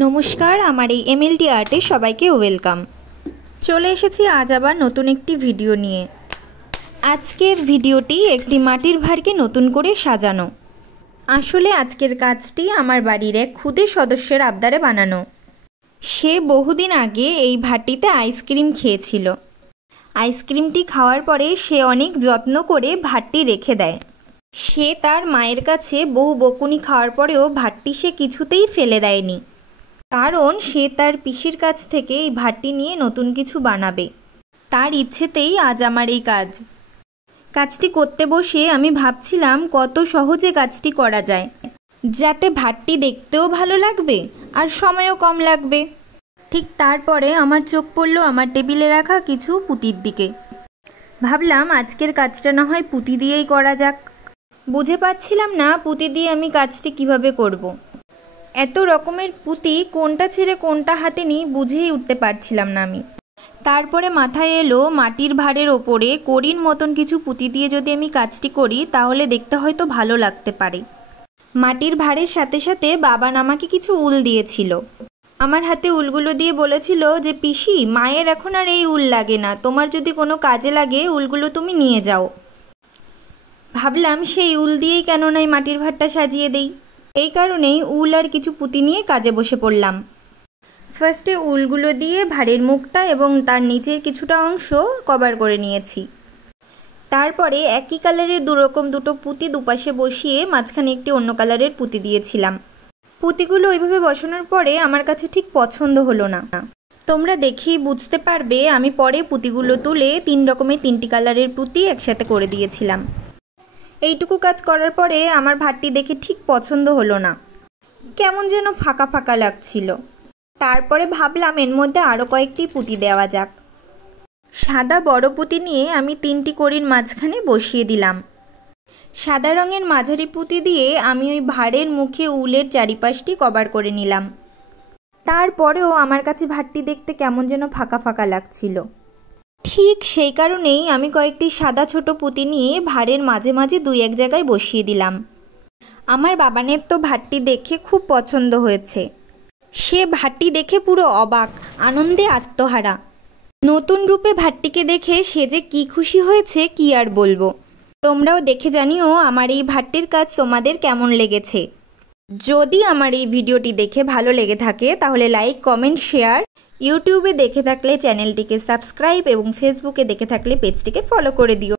नमस्कार आमार এই এমএলটি আর্টে সবাইকে ওয়েলকাম। চলে এসেছি আজ আবার নতুন একটি ভিডিও নিয়ে। আজকের ভিডিওটি একটি মাটির ভাঁড়কে নতুন করে সাজানো। আসলে আজকের কাজটি আমার বাড়ির এক খুদে সদস্যের আবদারে বানানো। সে বহুদিন আগে এই ভাঁড়টিতে আইসক্রিম খেয়েছিল। আইসক্রিমটি খাওয়ার পরে সে অনেক যত্ন করে ভাঁড়টি রেখে দেয়। সে তার মায়ের কাছে বহু বকুনি খাওয়ার পরেও ভাঁড়টি সে কিছুতেই ফেলে দেয়নি, কারণ সে তার পিসির কাছ থেকে এই ভাঁড়টি নিয়ে নতুন কিছু বানাবে। তার ইচ্ছেতেই আজ আমার এই কাজটি করতে বসে আমি ভাবছিলাম কত সহজে কাজটি করা যায়, যাতে ভাঁড়টি দেখতেও ভালো লাগবে আর সময়ও কম লাগবে। ঠিক তারপরে আমার চোখ পড়ল আমার টেবিলে রাখা কিছু পুঁতির দিকে। ভাবলাম আজকের কাজটা না হয় পুঁতি দিয়েই করা যাক। বুঝে পাচ্ছিলাম না পুঁতি দিয়ে আমি কাজটি কিভাবে করব। এত রকমের পুঁতি কোনটা ছেড়ে কোনটা হাতে নিই বুঝেই উঠতে পারছিলাম না আমি। তারপরে মাথায় এলো মাটির ভাঁড়ের ওপরে কড়ির মতন কিছু পুঁতি দিয়ে যদি আমি কাজটি করি তাহলে দেখতে হয়তো ভালো লাগতে পারে। মাটির ভাঁড়ের সাথে সাথে বাবা আমাকে কিছু উল দিয়েছিল। আমার হাতে উলগুলো দিয়ে বলেছিল যে পিসি, মায়ের এখন আর এই উল লাগে না, তোমার যদি কোনো কাজে লাগে উলগুলো তুমি নিয়ে যাও। ভাবলাম সেই উল দিয়েই কেন না এই মাটির ভাঁড়টা সাজিয়ে দেই। এই কারণেই উল আর কিছু পুঁতি নিয়ে কাজে বসে পড়লাম। ফার্স্টে উলগুলো দিয়ে ভাঁড়ের মুখটা এবং তার নিচের কিছুটা অংশ কভার করে নিয়েছি। তারপরে একই কালারের দুটো পুঁতি দুপাশে বসিয়ে মাঝখানে একটি অন্য কালারের পুঁতি দিয়েছিলাম। পুঁতিগুলো ওইভাবে বসানোর পরে আমার কাছে ঠিক পছন্দ হলো না। তোমরা দেখেই বুঝতে পারবে আমি পরে পুঁতিগুলো তুলে 3 রকমের 3টি কালারের পুঁতি একসাথে করে দিয়েছিলাম। এইটুকু কাজ করার পরে আমার ভাঁড়টি দেখে ঠিক পছন্দ হলো না, কেমন যেন ফাঁকা ফাঁকা লাগছিল। তারপরে ভাবলাম এর মধ্যে আরও কয়েকটি পুঁতি দেওয়া যাক। সাদা বড় পুঁতি নিয়ে আমি 3টি কড়ির মাঝখানে বসিয়ে দিলাম। সাদা রঙের মাঝারি পুঁতি দিয়ে আমি ওই ভাঁড়ের মুখে উলের চারিপাশটি কভার করে নিলাম। তারপরেও আমার কাছে ভাঁড়টি দেখতে কেমন যেন ফাঁকা ফাঁকা লাগছিল। ঠিক সেই কারণেই আমি কয়েকটি সাদা ছোট পুঁতি নিয়ে ভাঁড়ের মাঝে মাঝে 2-1 জায়গায় বসিয়ে দিলাম। আমার বাবানের তো ভাঁড়টি দেখে খুব পছন্দ হয়েছে। সে ভাঁড়টি দেখে পুরো অবাক, আনন্দে আত্মহারা। নতুন রূপে ভাঁড়টিকে দেখে সে যে কি খুশি হয়েছে কি আর বলবো। তোমরাও দেখে জানিও আমার এই ভাঁড়টির কাজ তোমাদের কেমন লেগেছে। যদি আমার এই ভিডিওটি দেখে ভালো লেগে থাকে তাহলে লাইক, কমেন্ট, শেয়ার। ইউটিউবে দেখে থাকলে চ্যানেলটিকে সাবস্ক্রাইব এবং ফেসবুকে দেখে থাকলে পেজটিকে ফলো করে দিও।